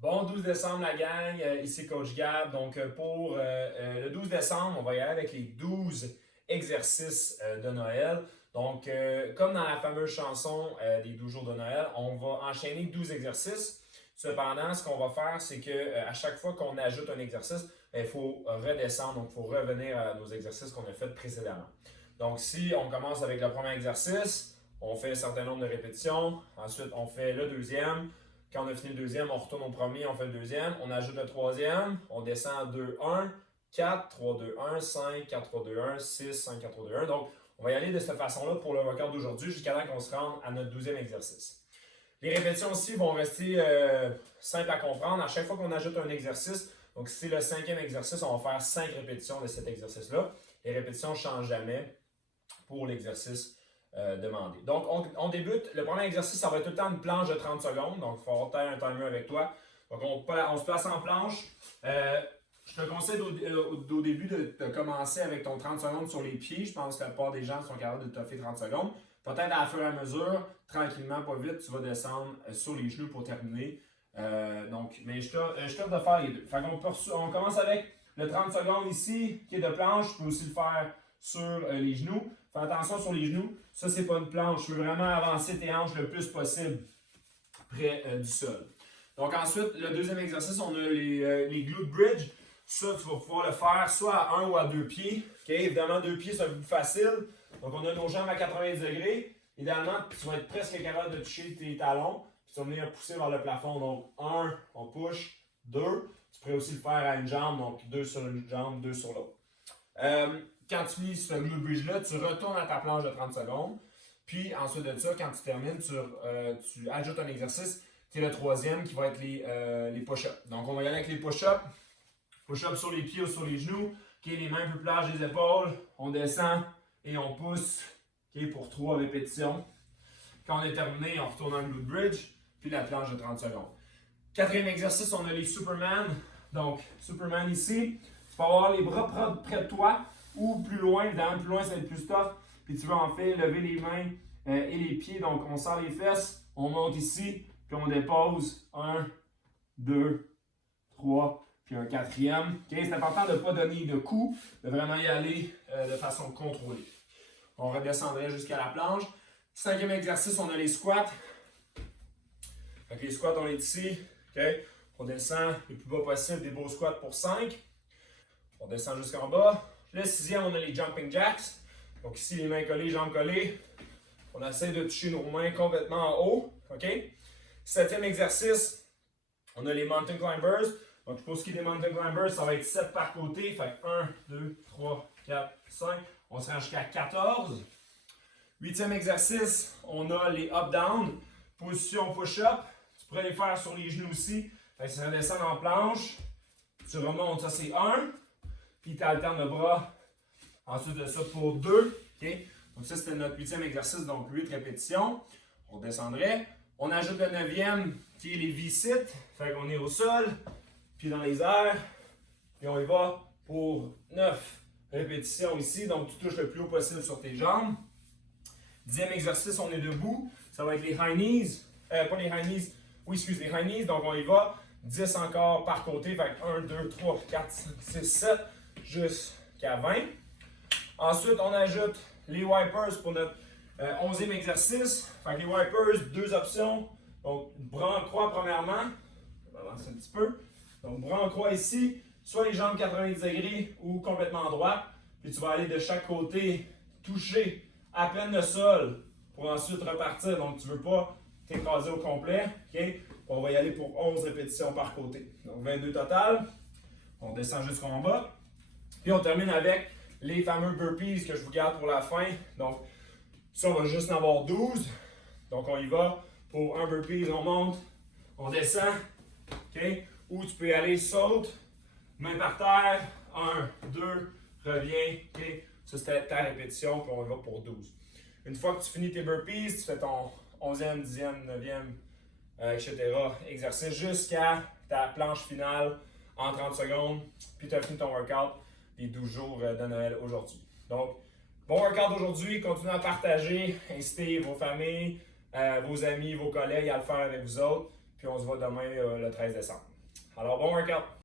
Bon 12 décembre la gang, ici Coach Gab. Donc pour le 12 décembre, on va y aller avec les 12 exercices de Noël. Donc comme dans la fameuse chanson des 12 jours de Noël, on va enchaîner 12 exercices. Cependant, ce qu'on va faire, c'est que à chaque fois qu'on ajoute un exercice, il faut redescendre, donc il faut revenir à nos exercices qu'on a fait précédemment. Donc si on commence avec le premier exercice, on fait un certain nombre de répétitions. Ensuite, on fait le deuxième. Quand on a fini le deuxième, on retourne au premier, on fait le deuxième, on ajoute le troisième, on descend à 2, 1, 4, 3, 2, 1, 5, 4, 3, 2, 1, 6, 5, 4, 3, 2, 1. Donc, on va y aller de cette façon-là pour le workout d'aujourd'hui jusqu'à temps qu'on se rende à notre 12e exercice. Les répétitions aussi vont rester simples à comprendre. À chaque fois qu'on ajoute un exercice, donc si c'est le 5e exercice, on va faire 5 répétitions de cet exercice-là. Les répétitions ne changent jamais pour l'exercice demandé. Donc, on débute. Le premier exercice, ça va être tout le temps une planche de 30 secondes. Donc, il faut avoir un timer avec toi. Donc, on se place en planche. Je te conseille au début de commencer avec ton 30 secondes sur les pieds. Je pense que la plupart des gens sont capables de toffer 30 secondes. Peut-être à fur et à mesure, tranquillement, pas vite, tu vas descendre sur les genoux pour terminer. Mais je t'offre de faire les deux. Fait on commence avec le 30 secondes ici, qui est de planche. Tu peux aussi le faire sur les genoux. Fais attention sur les genoux. Ça, c'est pas une planche. Tu veux vraiment avancer tes hanches le plus possible près du sol. Donc ensuite, le deuxième exercice, on a les glute bridge. Ça, tu vas pouvoir le faire soit à un ou à deux pieds. Okay? Évidemment, deux pieds, c'est un peu plus facile. Donc on a nos jambes à 90 degrés. Idéalement, tu vas être presque capable de toucher tes talons. Puis tu vas venir pousser vers le plafond. Donc un, on push. Deux, tu pourrais aussi le faire à une jambe. Donc deux sur une jambe, deux sur l'autre. Quand tu finis ce glute bridge-là, tu retournes à ta planche de 30 secondes. Puis ensuite de ça, quand tu termines, tu ajoutes un exercice qui est le troisième, qui va être les push-ups. Donc on va y aller avec les push-ups. Push-ups sur les pieds ou sur les genoux. Okay, les mains un peu plus larges des épaules. On descend et on pousse pour 3 répétitions. Quand on est terminé, on retourne en glute bridge, puis la planche de 30 secondes. Quatrième exercice, on a les Superman. Donc, Superman ici, tu peux avoir les bras près de toi ou plus loin. Évidemment, plus loin, ça va être plus tough. Puis tu vas en fait lever les mains et les pieds. Donc, on serre les fesses, on monte ici, puis on dépose. 1, 2, 3, puis un quatrième. Okay? C'est important de ne pas donner de coups, de vraiment y aller de façon contrôlée. On redescendrait jusqu'à la planche. Cinquième exercice, on a les squats. Donc, les squats, on est ici. Okay? On descend le plus bas possible, des beaux squats pour 5. On descend jusqu'en bas. Le sixième, on a les jumping jacks. Donc ici, les mains collées, jambes collées. On essaie de toucher nos mains complètement en haut. Okay? Septième exercice, on a les mountain climbers. Donc pour ce qui est des mountain climbers, ça va être 7 par côté. Fait 1, 2, 3, 4, 5. On se rend jusqu'à 14. Huitième exercice, on a les up-down. Position push-up. Tu pourrais les faire sur les genoux aussi. Fait que ça redescend en planche. Tu remontes, ça c'est 1. Puis tu alternes le bras. Ensuite de ça pour 2. Okay? Donc ça c'était notre 8e exercice, donc 8 répétitions. On descendrait. On ajoute le 9e qui est les V-sit. Fait qu'on est au sol, puis dans les airs. Puis on y va pour 9 répétitions ici. Donc tu touches le plus haut possible sur tes jambes. 10e exercice, on est debout. Ça va être les high knees. Pas les high knees. Oui, excuse, les high knees. Donc on y va. 10 encore par côté. Fait que 1, 2, 3, 4, 5, 6, 7. Jusqu'à 20. Ensuite, on ajoute les wipers pour notre 11e exercice. Fait que les wipers, deux options. Donc, bras en croix premièrement. Je vais avancer un petit peu. Donc, bras en croix ici. Soit les jambes 90 degrés ou complètement droite. Puis tu vas aller de chaque côté toucher à peine le sol pour ensuite repartir. Donc, tu ne veux pas t'écraser au complet. Okay? On va y aller pour 11 répétitions par côté. Donc, 22 total. On descend jusqu'en bas. Puis on termine avec les fameux burpees que je vous garde pour la fin. Donc, ça, on va juste en avoir 12. Donc, on y va pour un burpees. On monte, on descend. Okay? Ou tu peux y aller, saute, main par terre. 1, 2, reviens. Okay? Ça, c'était ta répétition. Puis on y va pour 12. Une fois que tu finis tes burpees, tu fais ton 11e, 10e, 9e, etc. exercice jusqu'à ta planche finale en 30 secondes. Puis tu as fini ton workout des 12 jours de Noël aujourd'hui. Donc, bon workout aujourd'hui. Continuez à partager. Incitez vos familles, vos amis, vos collègues à le faire avec vous autres. Puis on se voit demain le 13 décembre. Alors, bon workout!